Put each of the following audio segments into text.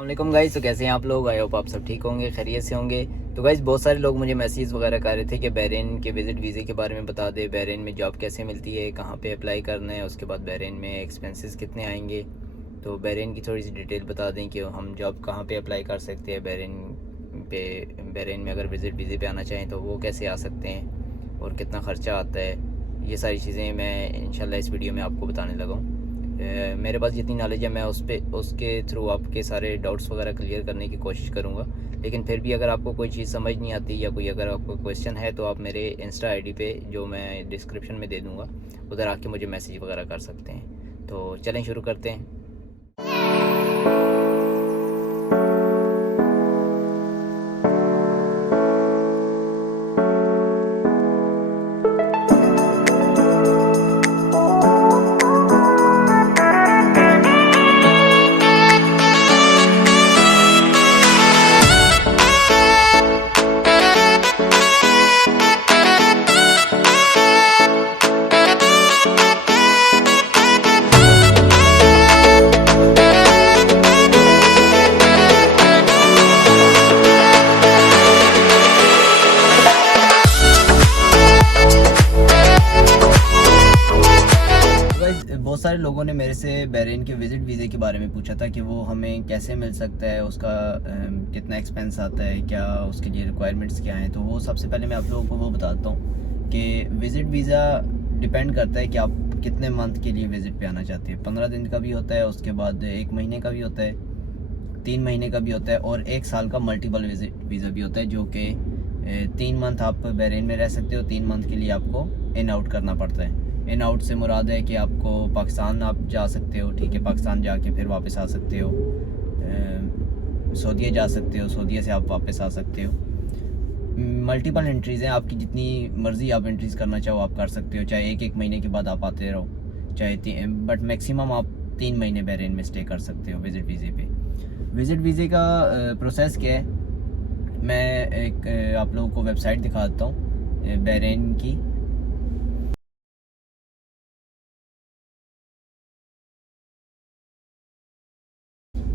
अस्सलाम गाइस। तो कैसे हैं आप लोग? आई होप आप सब ठीक होंगे, खैरियत से होंगे। तो गाइस बहुत सारे लोग मुझे मैसेज वगैरह कर रहे थे कि बहरीन के विज़िट वीज़े के बारे में बता दे, बहरीन में जॉब कैसे मिलती है, कहाँ पे अप्लाई करना है, उसके बाद बहरीन में एक्सपेंसेस कितने आएंगे। तो बहरीन की थोड़ी सी डिटेल बता दें कि हम जॉब कहाँ पे अप्लाई कर सकते हैं, बहरीन में अगर विज़िट वीज़े पे आना चाहें तो वो कैसे आ सकते हैं और कितना ख़र्चा आता है। ये सारी चीज़ें मैं इंशाल्लाह इस वीडियो में आपको बताने लगा हूँ। मेरे पास जितनी नॉलेज है मैं उसके थ्रू आपके सारे डाउट्स वगैरह क्लियर करने की कोशिश करूँगा। लेकिन फिर भी अगर आपको कोई चीज़ समझ नहीं आती या कोई अगर आपको क्वेश्चन है तो आप मेरे इंस्टा आईडी पे जो मैं डिस्क्रिप्शन में दे दूँगा उधर आके मुझे मैसेज वगैरह कर सकते हैं। तो चलें शुरू करते हैं। बहुत सारे लोगों ने मेरे से बहरीन के विज़िट वीज़े के बारे में पूछा था कि वो हमें कैसे मिल सकता है, उसका कितना एक्सपेंस आता है, क्या उसके लिए रिक्वायरमेंट्स क्या हैं। तो वो सबसे पहले मैं आप लोगों को वो बताता हूँ कि विज़िट वीज़ा डिपेंड करता है कि आप कितने मंथ के लिए विज़िट पे आना चाहते हैं। 15 दिन का भी होता है, उसके बाद 1 महीने का भी होता है, 3 महीने का भी होता है और 1 साल का मल्टीपल विज़िट वीज़ा भी होता है, जो कि 3 मंथ आप बहरीन में रह सकते हो। 3 मंथ के लिए आपको इन आउट करना पड़ता है। इन आउट से मुराद है कि आपको पाकिस्तान आप जा सकते हो, ठीक है, पाकिस्तान जाके फिर वापस आ सकते हो, सऊदीया जा सकते हो, सऊदीया से आप वापस आ सकते हो। मल्टीपल एंट्रीज़ हैं, आपकी जितनी मर्ज़ी आप एंट्रीज़ करना चाहो आप कर सकते हो, चाहे 1-1 महीने के बाद आप आते रहो, चाहे बट मैक्सिमम आप 3 महीने बहरीन में स्टे कर सकते हो विज़िट वीज़े पे। विज़िट वीज़े का प्रोसेस क्या है, मैं एक आप लोगों को वेबसाइट दिखा देता हूँ बहरीन की।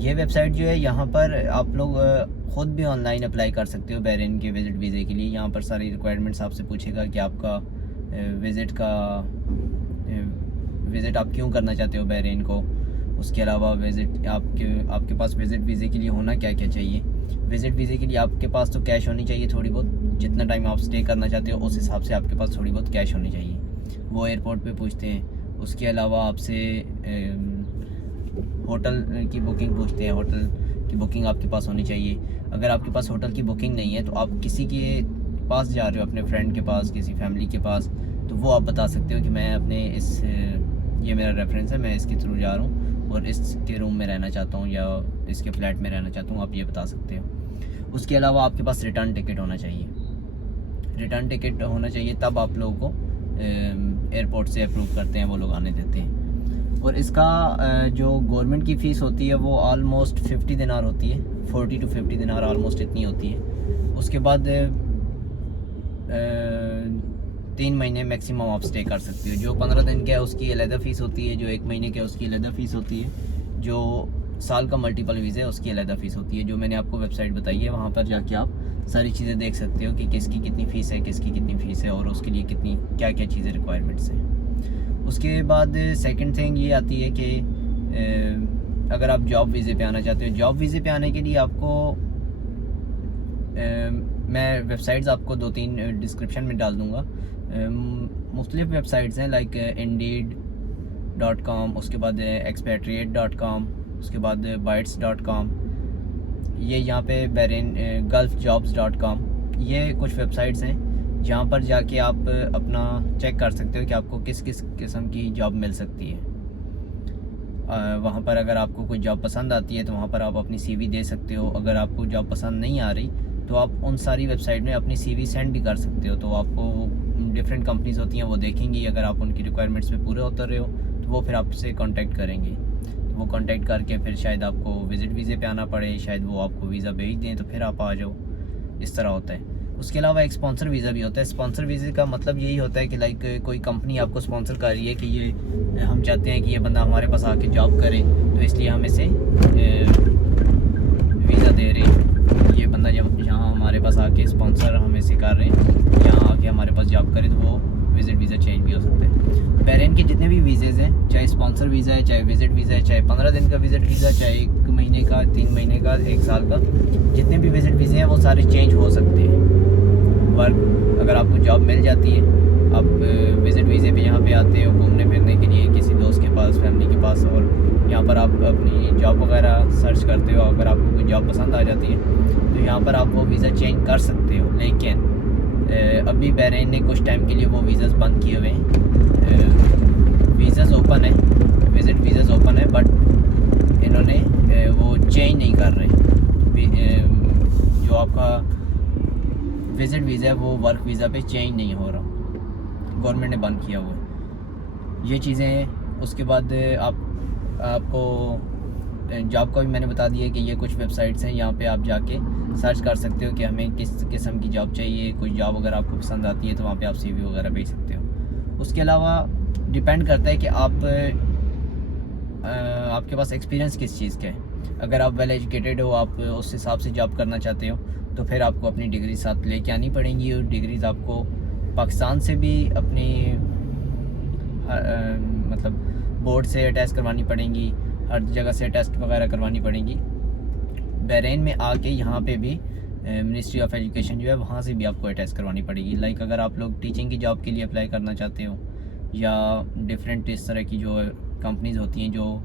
ये वेबसाइट जो है, यहाँ पर आप लोग ख़ुद भी ऑनलाइन अप्लाई कर सकते हो बहरीन के विज़िट वीज़े के लिए। यहाँ पर सारी रिक्वायरमेंट्स आपसे पूछेगा कि आपका विज़िट आप क्यों करना चाहते हो बहरीन को। उसके अलावा विज़िट आपके पास विज़िट वीज़े के लिए होना क्या क्या चाहिए। विज़िट वीज़े के लिए आपके पास तो कैश होनी चाहिए थोड़ी बहुत, जितना टाइम आप स्टे करना चाहते हो उस हिसाब से आपके पास थोड़ी बहुत कैश होनी चाहिए, वो एयरपोर्ट पे पूछते हैं। उसके अलावा आपसे होटल की बुकिंग पूछते हैं, होटल की बुकिंग आपके पास होनी चाहिए। अगर आपके पास होटल की बुकिंग नहीं है तो आप किसी के पास जा रहे हो, अपने फ्रेंड के पास, किसी फैमिली के पास, तो वो आप बता सकते हो कि मैं अपने ये मेरा रेफरेंस है, मैं इसके थ्रू जा रहा हूँ और इसके रूम में रहना चाहता हूँ या इसके फ्लैट में रहना चाहता हूँ, आप ये बता सकते हो। उसके अलावा आपके पास रिटर्न टिकट होना चाहिए। रिटर्न टिकट होना चाहिए, तब आप लोगों को एयरपोर्ट से अप्रूव करते हैं, वो लोग आने देते हैं। और इसका जो गवर्नमेंट की फ़ीस होती है वो ऑलमोस्ट 50 दिनार होती है, 40 to 50 दिनार ऑलमोस्ट इतनी होती है। उसके बाद 3 महीने मैक्सिमम आप स्टे कर सकते हो। जो 15 दिन का है उसकी अलग फ़ीस होती है, जो 1 महीने का है उसकी अलग फ़ीस होती है, जो साल का मल्टीपल वीज़ा है उसकी अलग फ़ीस होती है। जो मैंने आपको वेबसाइट बताई है वहाँ पर जाके आप सारी चीज़ें देख सकते हो कि किसकी कितनी फ़ीस है, किसकी कितनी फ़ीस है और उसके लिए कितनी क्या क्या चीज़ें रिक्वायरमेंट्स हैं। उसके बाद सेकंड थिंग ये आती है कि अगर आप जॉब वीज़े पे आना चाहते हो, जॉब वीज़े पे आने के लिए आपको मैं वेबसाइट्स आपको 2-3 डिस्क्रिप्शन में डाल दूँगा। मुख्तलिफ़ वेबसाइट्स हैं लाइक indeed.com, उसके बाद expatriate.com, उसके बाद bytes.com, ये यहाँ पे बहरीन gulfjobs.com, ये कुछ वेबसाइट्स हैं जहाँ पर जाके आप अपना चेक कर सकते हो कि आपको किस किस किस्म की जॉब मिल सकती है। वहाँ पर अगर आपको कोई जॉब पसंद आती है तो वहाँ पर आप अपनी सीवी दे सकते हो। अगर आपको जॉब पसंद नहीं आ रही तो आप उन सारी वेबसाइट में अपनी सीवी सेंड भी कर सकते हो। तो आपको डिफरेंट कंपनीज़ होती हैं, वो देखेंगी, अगर आप उनकी रिक्वायरमेंट्स पे पूरे उतर रहे हो तो वो फिर आपसे कांटेक्ट करेंगे। तो वो कांटेक्ट करके फिर शायद आपको विज़िट वीज़े पे आना पड़े, शायद वो आपको वीज़ा भेज दें तो फिर आप आ जाओ, इस तरह होता है। उसके अलावा एक स्पॉन्सर वीज़ा भी होता है। स्पॉन्सर वीज़े का मतलब यही होता है कि लाइक कोई कंपनी आपको स्पॉन्सर कर रही है कि ये हम चाहते हैं कि ये बंदा हमारे पास आके जॉब करे, तो इसलिए हम इसे स्पॉन्सर वीज़ा है, चाहे विज़िट वीज़ा है, चाहे 15 दिन का विज़िट वीज़ा, चाहे 1 महीने का, 3 महीने का, 1 साल का, जितने भी विज़िट वीज़े हैं वो सारे चेंज हो सकते हैं। वर्क अगर आपको जॉब मिल जाती है, आप विज़िट वीज़े पे यहाँ पे आते हो घूमने फिरने के लिए किसी दोस्त के पास, फैमिली के पास, और यहाँ पर आप अपनी जॉब वगैरह सर्च करते हो। अगर आपको कोई जॉब पसंद आ जाती है तो यहाँ पर आप वो वीज़ा चेंज कर सकते हो। लेकिन अभी बहरीन ने कुछ टाइम के लिए वो वीज़ाज़ बंद किए हुए हैं। वीज़ाज़ ओपन है, विज़िट वीज़ाज़ ओपन है, बट इन्होंने वो चेंज नहीं कर रहे। जो आपका विज़िट वीज़ा है वो वर्क वीज़ा पे चेंज नहीं हो रहा, गवर्नमेंट ने बंद किया हुआ है ये चीज़ें। उसके बाद आपको जॉब का भी मैंने बता दिया कि ये कुछ वेबसाइट्स हैं, यहाँ पे आप जाके सर्च कर सकते हो कि हमें किस किस्म की जॉब चाहिए। कोई जॉब अगर आपको पसंद आती है तो वहाँ पे आप CV वगैरह भेज सकते हो। उसके अलावा डिपेंड करता है कि आपके पास एक्सपीरियंस किस चीज़ का है। अगर आप वेल एजुकेटेड हो, आप उस हिसाब से जॉब करना चाहते हो, तो फिर आपको अपनी डिग्री साथ लेके आनी पड़ेंगी। और डिग्रीज़ आपको पाकिस्तान से भी अपनी मतलब बोर्ड से अटैच करवानी पड़ेंगी, हर जगह से टेस्ट वगैरह करवानी पड़ेंगी। बहरीन में आके यहाँ पे भी मिनिस्ट्री ऑफ एजुकेशन जो है वहाँ से भी आपको अटैच करवानी पड़ेगी। लाइक अगर आप लोग टीचिंग की जॉब के लिए अप्लाई करना चाहते हो, या डिफरेंट इस तरह की जो कंपनीज़ होती हैं जो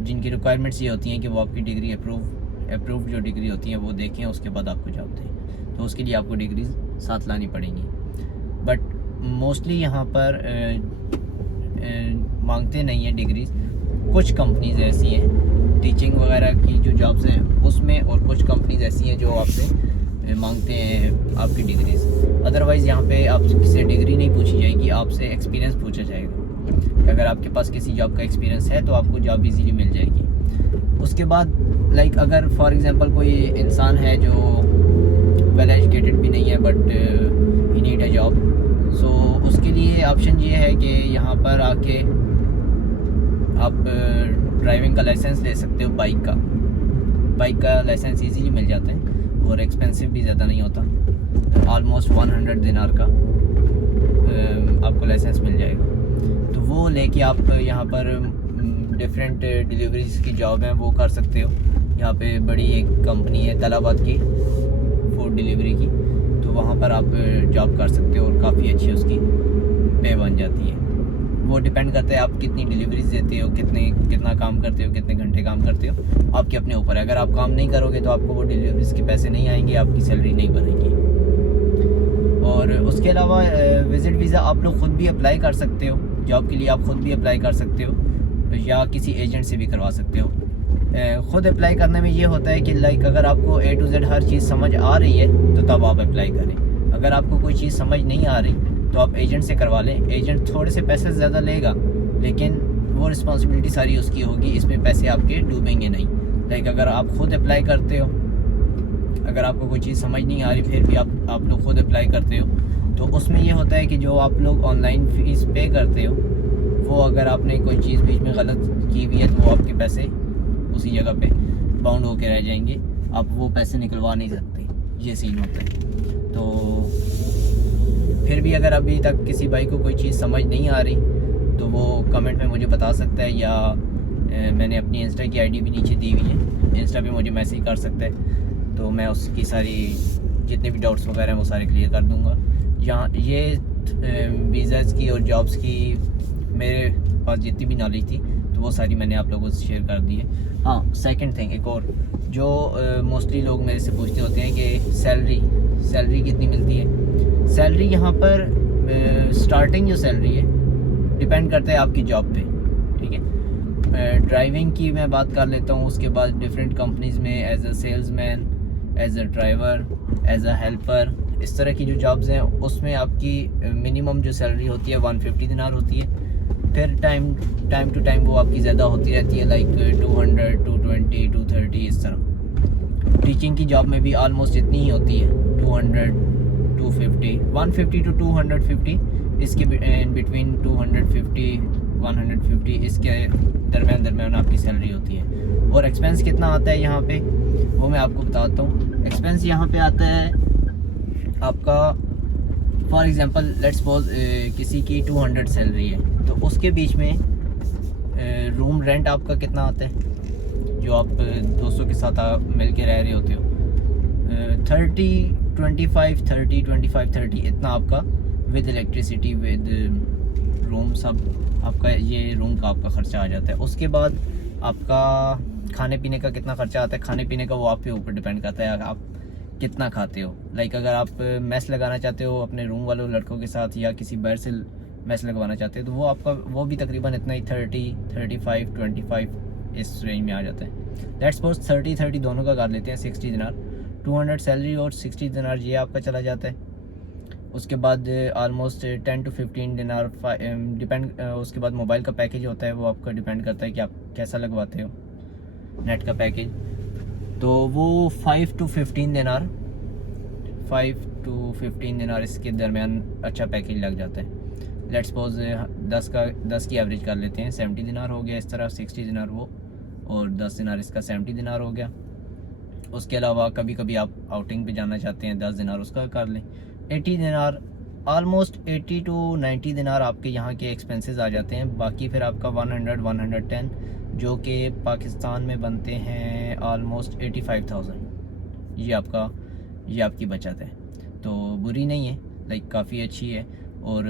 जिनकी रिक्वायरमेंट्स ये होती हैं कि वो आपकी डिग्री अप्रूव जो डिग्री होती है वो देखें, उसके बाद आपको जॉब दें, तो उसके लिए आपको डिग्री साथ लानी पड़ेंगी। बट मोस्टली यहाँ पर मांगते नहीं हैं डिग्रीज़। कुछ कंपनीज़ ऐसी हैं टीचिंग वगैरह की जो जॉब्स हैं उसमें, और कुछ कंपनीज़ ऐसी हैं जो आपसे मांगते हैं आपकी डिग्रीज़। अदरवाइज़ यहाँ पे आपसे डिग्री नहीं पूछी जाएगी, आपसे एक्सपीरियंस पूछा जाएगा। अगर आपके पास किसी जॉब का एक्सपीरियंस है तो आपको जॉब इजीली मिल जाएगी। उसके बाद लाइक अगर फॉर एग्जांपल कोई इंसान है जो वेल एजुकेटेड भी नहीं है but he need a job, so उसके लिए ऑप्शन ये है कि यहाँ पर आके आप ड्राइविंग का लाइसेंस ले सकते हो। बाइक का लाइसेंस इजीली मिल जाता है और एक्सपेंसिव भी ज़्यादा नहीं होता। ऑलमोस्ट 100 दिनार का आपको लाइसेंस मिल जाएगा। तो वो लेके आप यहाँ पर डिफरेंट डिलीवरीज की जॉब है वो कर सकते हो। यहाँ पे बड़ी एक कंपनी है तलाबात की फूड डिलीवरी की, तो वहाँ पर आप जॉब कर सकते हो और काफ़ी अच्छी उसकी पे बन जाती है। वो डिपेंड करता है आप कितनी डिलीवरीज देते हो, कितना काम करते हो, कितने घंटे काम करते हो, आपके अपने ऊपर है। अगर आप काम नहीं करोगे तो आपको वो डिलीवरीज के पैसे नहीं आएंगे, आपकी सैलरी नहीं बनेगी। और उसके अलावा विज़िट वीज़ा आप लोग ख़ुद भी अप्लाई कर सकते हो, जॉब के लिए आप ख़ुद भी अप्लाई कर सकते हो या किसी एजेंट से भी करवा सकते हो। ख़ुद अप्लाई करने में ये होता है कि लाइक अगर आपको A to Z हर चीज़ समझ आ रही है तो तब आप अप्लाई करें। अगर आपको कोई चीज़ समझ नहीं आ रही तो आप एजेंट से करवा लें। एजेंट थोड़े से पैसे ज़्यादा लेगा लेकिन वो रिस्पॉन्सिबिलिटी सारी उसकी होगी, इसमें पैसे आपके डूबेंगे नहीं। लाइक अगर आप ख़ुद अप्लाई करते हो, अगर आपको कोई चीज़ समझ नहीं आ रही फिर भी आप लोग ख़ुद अप्लाई करते हो, तो उसमें ये होता है कि जो आप लोग ऑनलाइन फ़ीस पे करते हो वो अगर आपने कोई चीज़ बीच में गलत की हुई है तो वो आपके पैसे उसी जगह पे बाउंड होके रह जाएंगे, आप वो पैसे निकलवा नहीं सकते। ये सीन होता है। तो फिर भी अगर अभी तक किसी भाई को कोई चीज़ समझ नहीं आ रही तो वो कमेंट में मुझे बता सकता है, या मैंने अपनी इंस्टा की आईडी भी नीचे दी हुई है, इंस्टा पे मुझे मैसेज कर सकता है, तो मैं उसकी सारी जितने भी डाउट्स वगैरह हैं वो सारे क्लियर कर दूँगा। यहाँ ये वीज़ाज़ की और जॉब्स की मेरे पास जितनी भी नॉलेज थी तो वो सारी मैंने आप लोगों से शेयर कर दी है। हाँ, सेकंड थिंग एक और जो मोस्टली लोग मेरे से पूछते होते हैं कि सैलरी कितनी मिलती है। सैलरी यहाँ पर स्टार्टिंग जो सैलरी है डिपेंड करता है आपकी जॉब पे, ठीक है। ड्राइविंग की मैं बात कर लेता हूँ, उसके बाद डिफरेंट कंपनीज़ में as a salesman, as a driver, as a helper, इस तरह की जो जॉब्स हैं उसमें आपकी मिनिमम जो सैलरी होती है 150 दिनार होती है। फिर टाइम टू टाइम वो आपकी ज़्यादा होती रहती है, लाइक 200, 220, 230 इस तरह। टीचिंग की जॉब में भी ऑलमोस्ट इतनी ही होती है, 200, 250, 150 to 250, इसके बिटवीन 250, 150 इसके दरमियान आपकी सैलरी होती है। और एक्सपेंस कितना आता है यहाँ पे वो मैं आपको बताता हूँ। एक्सपेंस यहाँ पे आता है आपका, फॉर एग्ज़ाम्पल लेट्स सपोज किसी की 200 सैलरी है तो उसके बीच में रूम रेंट आपका कितना आता है जो आप दोस्तों के साथ मिल के रह रहे होते हो? 30 इतना आपका विद इलेक्ट्रिसिटी विद रूम सब आपका ये रूम का आपका ख़र्चा आ जाता है। उसके बाद आपका खाने पीने का कितना ख़र्चा आता है? खाने पीने का वो आपके ऊपर डिपेंड करता है आप कितना खाते हो। लाइक अगर आप मेस लगाना चाहते हो अपने रूम वालों लड़कों के साथ या किसी बाहर से मेस लगवाना चाहते हो तो वो आपका वो भी तकरीबन इतना ही 30, 35, 25 इस रेंज में आ जाता है। लेट्स सपोज 30 दोनों का कर लेते हैं 60 दिनार, 200 सैलरी और 60 दिनार ये आपका चला जाता है। उसके बाद आलमोस्ट 10 to 15 दिनार डिपेंड। उसके बाद मोबाइल का पैकेज होता है वो आपका डिपेंड करता है कि आप कैसा लगवाते हो नेट का पैकेज, तो वो 5 to 15 दिनार 5 to 15 दिनार इसके दरमियान अच्छा पैकेज लग जाता है। लेट्स सपोज 10 की एवरेज कर लेते हैं, 70 दिनार हो गया इस तरह, 60 दिनार वो और 10 दिनार इसका 70 दिनार हो गया। उसके अलावा कभी कभी आप आउटिंग पे जाना चाहते हैं 10 दिनार उसका कर लें, 80 दिनार, आलमोस्ट 80 to 90 दिनार आपके यहाँ के एक्सपेंसेस आ जाते हैं। बाकी फिर आपका 110 जो कि पाकिस्तान में बनते हैं आलमोस्ट 85,000, ये आपकी बचत है। तो बुरी नहीं है, लाइक काफ़ी अच्छी है। और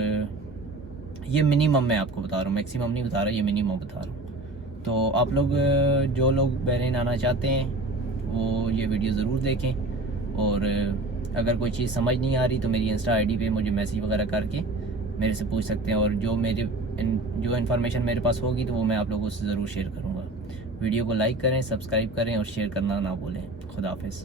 ये मिनिमम मैं आपको बता रहा हूँ, मैक्सिमम नहीं बता रहा, ये मिनिमम बता रहा हूँ। तो आप लोग जो लोग बहरीन आना चाहते हैं वो ये वीडियो ज़रूर देखें। और अगर कोई चीज़ समझ नहीं आ रही तो मेरी इंस्टा आईडी पे मुझे मैसेज वगैरह करके मेरे से पूछ सकते हैं, और जो इन्फॉर्मेशन मेरे पास होगी तो वो मैं आप लोगों से ज़रूर शेयर करूँगा। वीडियो को लाइक करें, सब्सक्राइब करें और शेयर करना ना भूलें। खुदा हाफिज़।